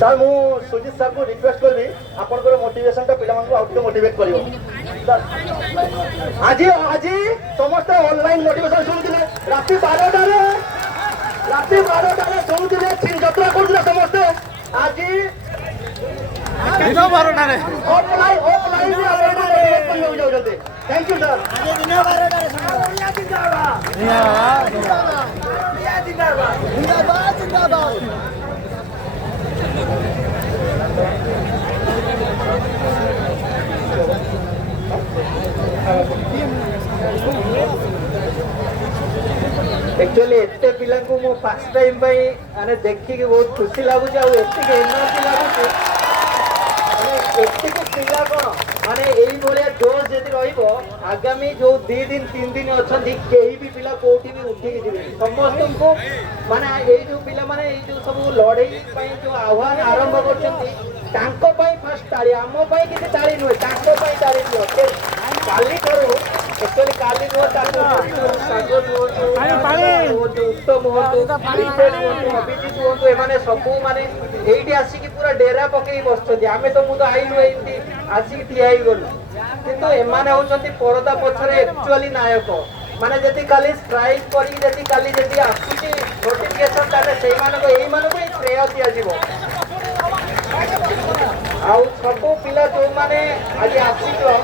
sir मु Sujit sir को request करी आपनकर मोटिवेशन टा पिला मानको आउट मोटिवेट करियो आज आज समस्त ऑनलाइन मोटिवेशन सुनथिले राति 12 रे सुनथिले छिन यात्रा करथिले समस्त आज दिन 12 रे ऑफलाइन भी आपन मोटिवेट करियो जाउते थैंक यू सर दिन 12 रे सुनो जिंदाबाद एक्चुअली एते पिला को मो फर्स्ट टाइम भाई माने देखि के बहुत खुशी लागु जे एते के एनर्जी लागु जे माने एते को पिला कोन माने एई भलिया जोश जति रहिबो आगामी जो 2 दिन 3 दिन अछंती केही भी पिला कोठी भी उठी के दिबे समस्त को माने एई जो पिला माने एई जो सब लड़ाई पई जो आह्वान आरंभ करछंती तांको पई फर्स्ट ताली आमो पई किछि ताली नुय तांको पई ताली नुय काली करू एक्चुअली काली नुय ताको सागो उत्तम अभिजित हूँ एमाने सबू माने एठी आसिकी पूरा डेरा पकई बसछथि आमे तो मु तो आइलु एठी आसिकी ठिया ही गलु किंतु एमाने होचंती परदा पछरे एक्चुअली नायक माने जति काली स्ट्राइक करी जति काली जति आसुची नोटिफिकेशन ताले सेई माने को एई माने को श्रेय दिया जिवो आउ सबू पिला जो माने आज आसिको